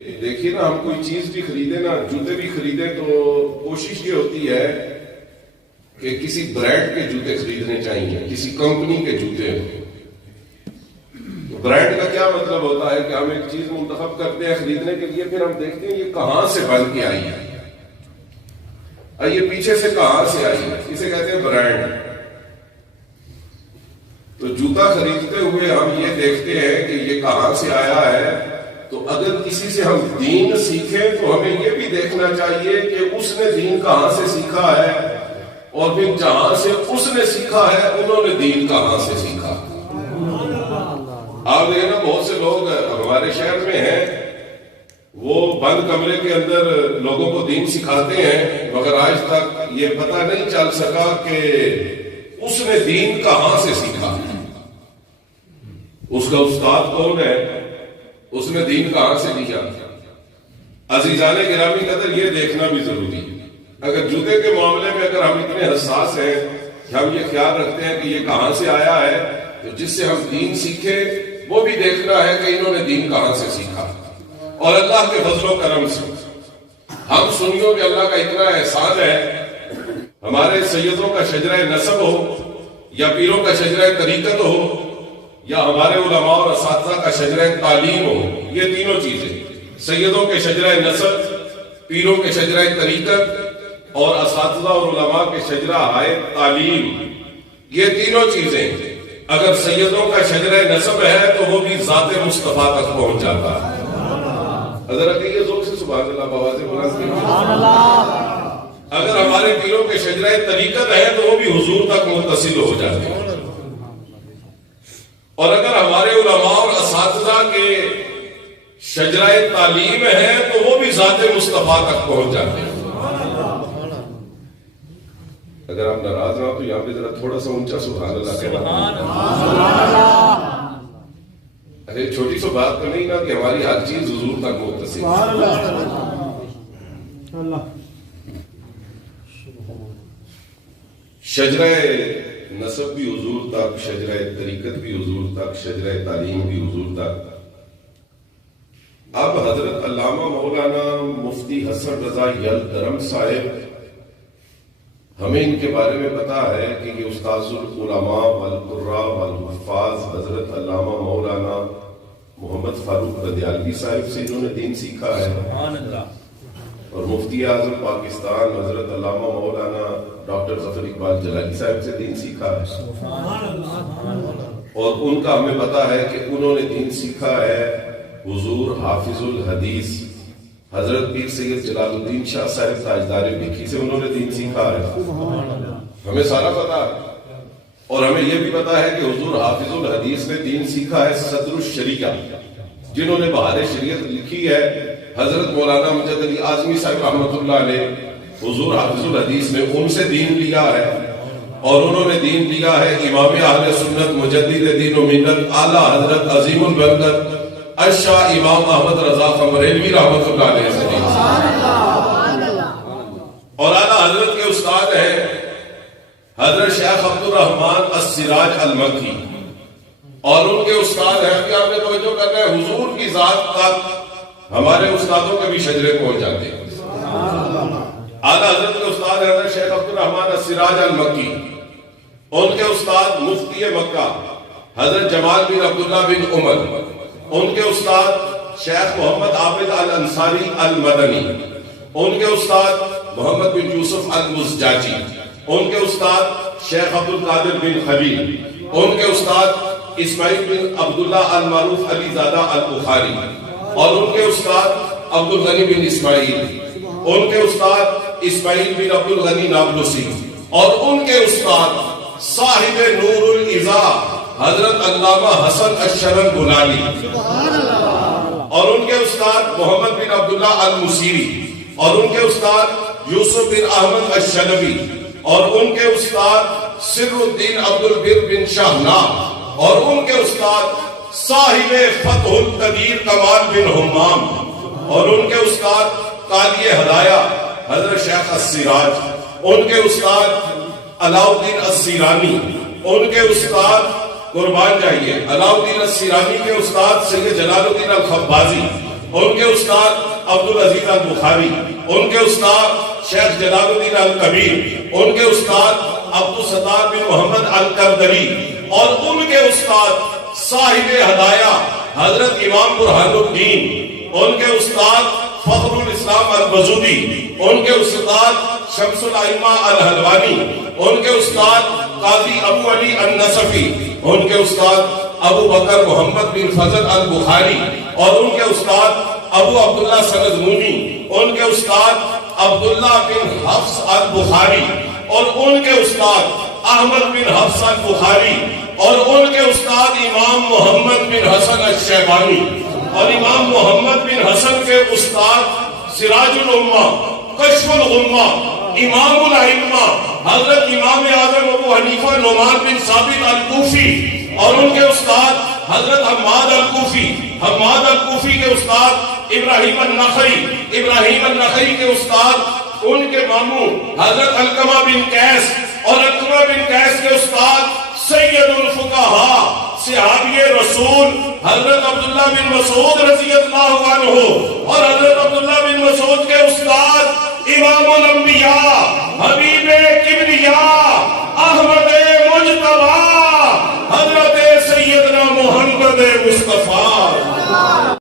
دیکھیے نا، ہم کوئی چیز بھی خریدیں نا، جوتے بھی خریدیں تو کوشش یہ ہوتی ہے کہ کسی برانڈ کے جوتے خریدنے چاہیے، کسی کمپنی کے جوتے ہوں۔ برانڈ کا کیا مطلب ہوتا ہے کہ ہم ایک چیز منتخب کرتے ہیں خریدنے کے لیے، پھر ہم دیکھتے ہیں یہ کہاں سے بن کے آئی ہے، یہ پیچھے سے کہاں سے آئی ہے، اسے کہتے ہیں برانڈ۔ تو جوتا خریدتے ہوئے ہم یہ دیکھتے ہیں کہ یہ کہاں سے آیا ہے۔ تو اگر کسی سے ہم دین سیکھیں تو ہمیں یہ بھی دیکھنا چاہیے کہ اس نے دین کہاں سے سیکھا ہے، اور پھر جہاں سے اس نے سیکھا ہے انہوں نے دین کہاں سے سیکھا۔ آپ دیکھیں نا، بہت سے لوگ ہمارے شہر میں ہیں، وہ بند کمرے کے اندر لوگوں کو دین سکھاتے ہیں، مگر آج تک یہ پتہ نہیں چل سکا کہ اس نے دین کہاں سے سیکھا، اس کا استاد کون ہے، اس نے دین کہاں سے لیا۔ عزیزان گرامی قدر، یہ دیکھنا بھی ضروری ہے۔ اگر جوتے کے معاملے میں اگر ہم اتنے حساس ہیں کہ ہم یہ خیال رکھتے ہیں کہ یہ کہاں سے آیا ہے، تو جس سے ہم دین سیکھیں وہ بھی دیکھنا ہے کہ انہوں نے دین کہاں سے سیکھا۔ اور اللہ کے فضل و کرم سے ہم سنیوں میں اللہ کا اتنا احسان ہے، ہمارے سیدوں کا شجرہ نسب ہو، یا پیروں کا شجرہ طریقت ہو، یا ہمارے علماء اور اساتذہ کا شجرہ تعلیم ہو، یہ تینوں چیزیں، سیدوں کے شجرہ نسب، پیروں کے شجرہ طریقت، اور اساتذہ اور علماء کے شجرہ تعلیم، یہ تینوں چیزیں اگر سیدوں کا شجرہ نسب ہے تو وہ بھی ذات مصطفیٰ تک پہنچ جاتا ہے۔ حضرت یہ ذوق سے سبحان اللہ بواز بلند کیجیے۔ اگر ہمارے پیروں کے شجرہ طریقت ہے تو وہ بھی حضور تک متصل ہو جاتے ہیں، اور اگر ہمارے علماء اور اساتذہ کے شجرہ تعلیم ہے تو وہ بھی ذات مصطفیٰ تک پہنچ جاتے ہیں۔ اگر آپ ناراض نہ ہو تو یہاں پہ ذرا تھوڑا سا اونچا سبحان اللہ کہنا۔ ارے چھوٹی سو بات تو نہیں نا کہ ہماری ہر چیز حضور تک متصل۔ شجرہ نسب بھی حضور تک، شجرہ طریقت بھی حضور تک، شجرہ تعلیم بھی حضور تک۔ اب حضرت علامہ مولانا مفتی حسن رضا یلدرم صاحب، ہمیں ان کے بارے میں پتا ہے کہ یہ استاذ العلماء والقراء والحفاظ حضرت علامہ مولانا محمد فاروق بدیالوی صاحب سے انہوں نے دین سیکھا ہے، اور مفتی اعظم پاکستان حضرت علامہ مولانا ڈاکٹر ظفر اقبال جلالی صاحب سے دین سیکھا ہے، اور ان کا ہمیں پتا ہے کہ انہوں نے دین سیکھا ہے حضور حافظ الحدیث حضرت پیر سید جلال الدین شاہ صاحب تاجدار بھیکھی سے انہوں نے دین سیکھا ہے۔ ہمیں سارا پتا ہے، اور ہمیں یہ بھی پتا ہے کہ حضور حافظ الحدیث نے دین سیکھا ہے صدر الشریعہ، جنہوں نے بہار شریعت لکھی ہے، حضرت مولانا امجد علی اعظمی صاحب رحمۃ اللہ علیہ۔ حضور حافظ الحدیث نے ان سے دین لیا ہے، اور انہوں نے دین لیا ہے امام اہل سنت مجدد دین و ملت اعلیٰ حضرت عظیم البرکت الشاہ امام احمد رضا بریلوی رحمۃ اللہ علیہ سے۔ اور اعلیٰ حضرت کے استاد ہیں حضرت شیخ عبد الرحمن السراج المکی، اور ان کے استاد ہیں، ابھی آپ نے توجہ کرنا ہے، حضور کی ذات تک ہمارے استادوں کے بھی شجرے پہنچ جاتے ہیں۔ اعلیٰ حضرت کے استاد ہیں حضرت شیخ عبد الرحمن السراج المکی، ان کے استاد مفتی مکہ حضرت جمال بن عبداللہ بن عمر، ان کے استاد شیخ محمد عابد الانصاری المدنی، ان کے استاد محمد بن یوسف المزجاجی، ان کے استاد شیخ عبد القادر بن خلیل، ان کے استاد اسماعیل بن عبداللہ المعروف علی زادہ البخاری، اور ان کے استاد عبد الغنی بن اسماعیل، ان کے استاد اسماعیل بن عبد الغنی نابلسی، اور ان کے استاد صاحب نور العزا حضرت علامہ حسن الشرن بنانی، اور ان کے استاد محمد بن عبداللہ المسیری، اور ان کے استاد یوسف بن احمد الشلبی، اور ان کے استاد سر الدین عبد البر بن شاہنا، اور ان کے استاد صاحب فتح القدیر کمال بن حمام، اور ان کے استاد قاضی ہدایہ حضرت شیخ السراج، ان کے استاد علاء الدین السیرانی، ان کے استاد قربان جائیے علاء الدین السیرانی کے استاد سید جلال الدین الخبازی، ان کے استاد عبدالعزیز البخاری، ان کے استاد شیخ جلال الدین الکبیر، ان کے استاد عبدالستار بن محمد الکردری، اور ان کے استاد صاحب ہدایہ حضرت امام برہان الدین، ان کے استاد فخر الاسلام البزودی، ان کے استاد شمس الائمہ الحلوانی، ان کے استاد قاضی ابو علی النصفی، ان کے استاد ابو بکر محمد بن فضل البخاری، اور ان کے استاد ابو عبداللہ سندمونی، ان کے استاد عبداللہ بن حفص البخاری، اور ان کے استاد احمد بن حفص البخاری، اور ان کے استاد امام محمد بن حسن الشیبانی، اور امام محمد بن حسن کے استاد سراج الامہ، کشف الغمہ، امام الائمہ حضرت امام اعظم ابو حنیفہ نعمان بن ثابت الکوفی، اور ان کے استاد حضرت حماد الکوفی کے استاد ابراہیم النخعی کے استاد ان کے ماموں حضرت علقمہ بن قیس، اور علقمہ بن قیس کے استاد سید الفقہاء صحابی رسول حضرت عبداللہ بن مسعود رضی اللہ عنہ، اور حضرت عبداللہ بن مسعود کے استاد امام الانبیاء حبیب کبریاء